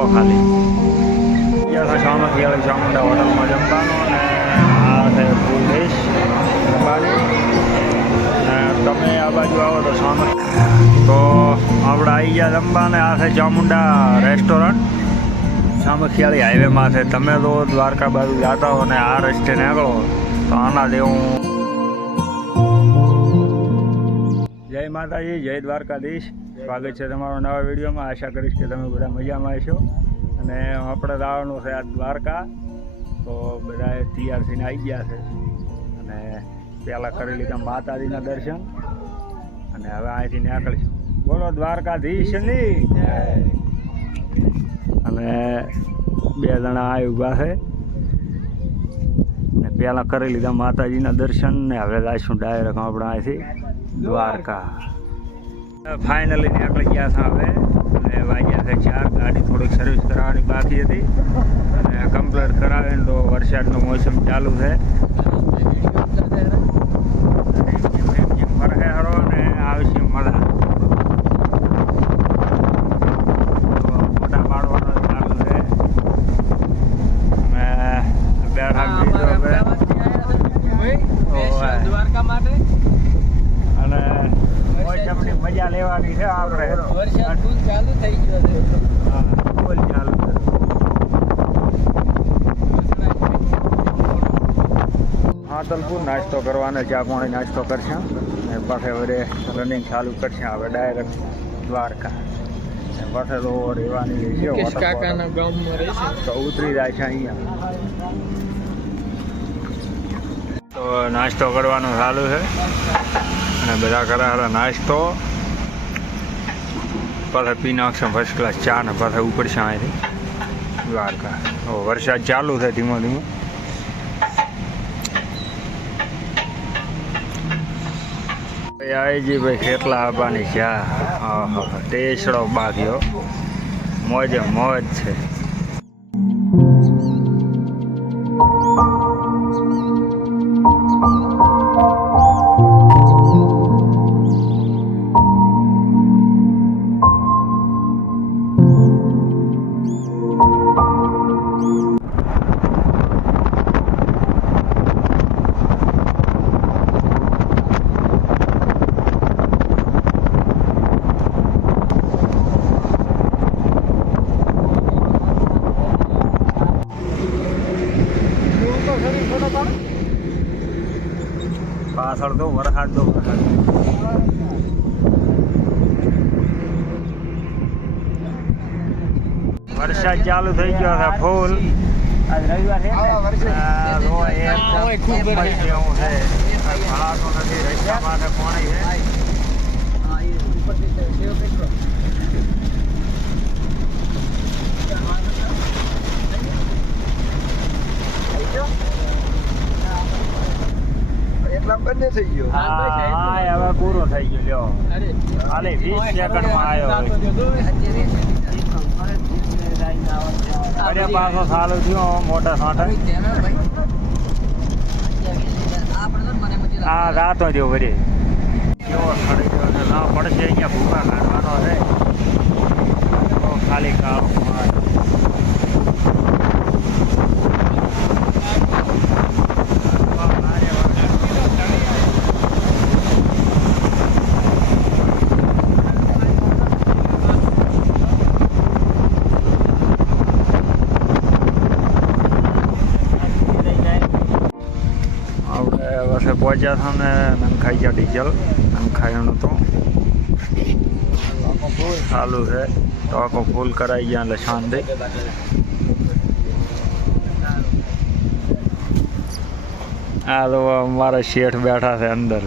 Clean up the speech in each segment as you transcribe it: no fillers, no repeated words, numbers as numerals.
જુઓ ખાલી સામખિયાળી ચામુંડા હોટલમાં જમવાનું અને આ છે ફૂલ ડિશ જમવાની. તમે આ બાજુ આવો તો તો આપણે આવી ગયા જમવાને. આ છે ચામુંડા રેસ્ટોરન્ટ, સામખિયાળી હાઈવેમાં છે. તમે તો દ્વારકા બાજુ જતા હો ને આ રસ્તે નીકળો તો આના જેવું. જય માતાજી, જય દ્વારકાધીશ. સ્વાગત છે તમારો નવા વિડીયોમાં. આશા કરીશ કે તમે બધા મજામાં હશો. અને આપણે આવવાનું છે આ દ્વારકા, તો બધા તૈયાર થઈને આવી ગયા છે. અને પહેલાં કરી લીધા માતાજીના દર્શન અને હવે અહીંથી નીકળીશું. બોલો દ્વારકાધીશની. અને બે જણા આવી ઊભા છે ને પહેલાં કરી લીધા માતાજીના દર્શન ને હવે જઈશું ડાયરેક્ટ આપણે અહીંથી દ્વારકા. ફાઇનલી નીકળી ગયા છે હવે. અને વાગ્યા છે 4. ગાડી થોડીક સર્વિસ કરાવવાની બાકી હતી અને કમ્પ્લીટ કરાવીને તો વરસાદનો મોસમ ચાલુ છે. ફરકે હરો ને આવશે મળા ફોટા પાડવાનો ચાલુ છે. અને બેઠા દ્વારકા માટે અને મોસમની મજા લેવાની છે આપણે. વરસાદ ફૂલ ચાલુ થઈ ગયો છે. હા, ફૂલ ચાલુ છે. હાતલપુર નાસ્તો કરવાનો, ચા પાણી નાસ્તો કરશે ને પાછે વડે રનિંગ ચાલુ કરશે. હવે ડાયરેક્ટ દ્વારકા પાછે તો રહેવાની છે. કાકાના ગામમાં રહેશે તો ઉતરી જાય છે અહીંયા. તો નાસ્તો કરવાનું ચાલુ છે અને બધા કરાવેલા નાસ્તો. પાછા પી નાખશે ફર્સ્ટ ક્લાસ ચા ને પાછા ઉપડશે અહીંથી દ્વારકા. વરસાદ ચાલુ છે ધીમો ધીમો. આઈજી ભાઈ ખેતલા આપવાની ચા. હા, ટેસડો બાગ્યો, મોજે મોજ છે. પાછળ તો વરસાદ વરસાદ ચાલુ થઈ ગયો છે ફૂલ. આજ રવિવાર છે. રસ્તા પાસે પાણી છે. બંને થઈ ગયો. હા, હવે પૂરો થઈ ગયો. લ્યો હાલે 20 સેકન્ડમાં આવ્યો. અરે પાછો ચાલુ થયો મોટા સાંઠા. હા, રાતો થયો વળી કેવો ખડી ગયો છે. ના પડશે અહીંયા ભૂકા કાઢવાનો છે. ખાલી કાળો પહોંચ્યા હતા ને નંખાઈ ગયા ડીઝલ. નંખાઈનું તો ચાલુ છે. તો આખો ફૂલ કરાઈ ગયા એટલે શાંતિ. આ તો અમારા શેઠ બેઠા છે અંદર.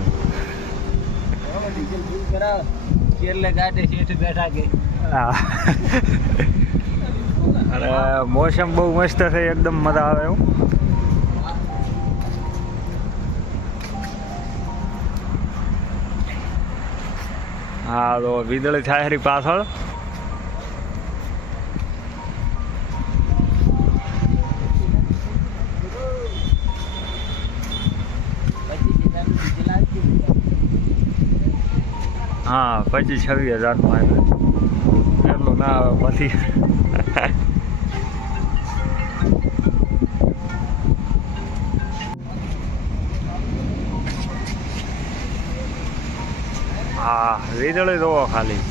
હા, અને મોસમ બહુ મસ્ત છે, એકદમ મજા આવે એવું. હા, તો વીજળી થાય પાછળ. હા, 25-26 હજારમાં એટલું ના આવે પછી. વીજળી જોવો ખાલી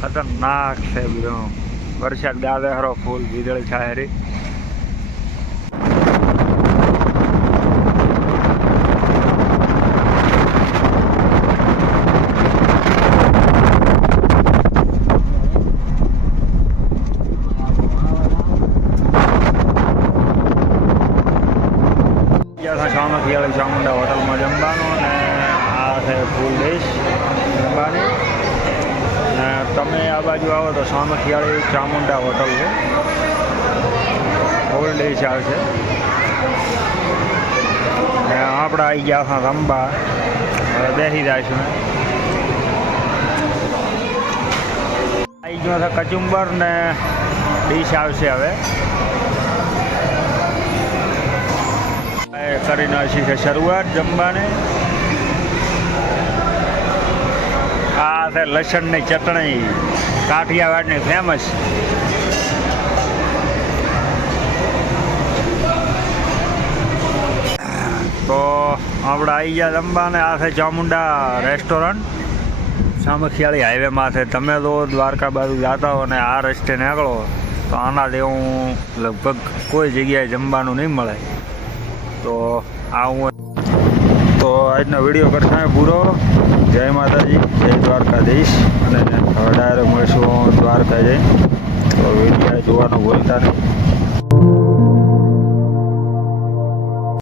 ખતરનાક છે બધો વરસાદ દાદે હરો ફૂલ વીજળી છાહેરી સામખિયાળી ચામુંડા હોટલમાં જમવાનું અને આ છે ફૂલ ડીશ જમવાની અને તમે આ બાજુ આવો તો સામખિયાળી ચામુંડા હોટલ છે ફૂલ ડીશ આવશે અને આપણે આવી ગયા હતા રંબા હવે બેસી જઈશું આવી ગયો છે કચુંબર ને ડીશ આવશે હવે કરીને હશે છે શરૂઆત જમવાની આ છે લસણની ચટણી કાઠિયાવાડની ફેમસ તો આપણે આવી ગયા જમવાને આ છે ચામુંડા રેસ્ટોરન્ટ સામખિયાળી હાઈવેમાં છે તમે તો દ્વારકા બાજુ જતા હો અને આ રસ્તે નીકળો તો આના જેવું લગભગ કોઈ જગ્યાએ જમવાનું નહીં મળે તો આવું તો આજનો વિડીયો કરતા પૂરો જય માતાજી જય દ્વારકાધીશ અને હવે ડાયરેક્ટ મળીશું દ્વારકા જઈ તો વિડીયો જોવાનું ભૂલતા નહીં.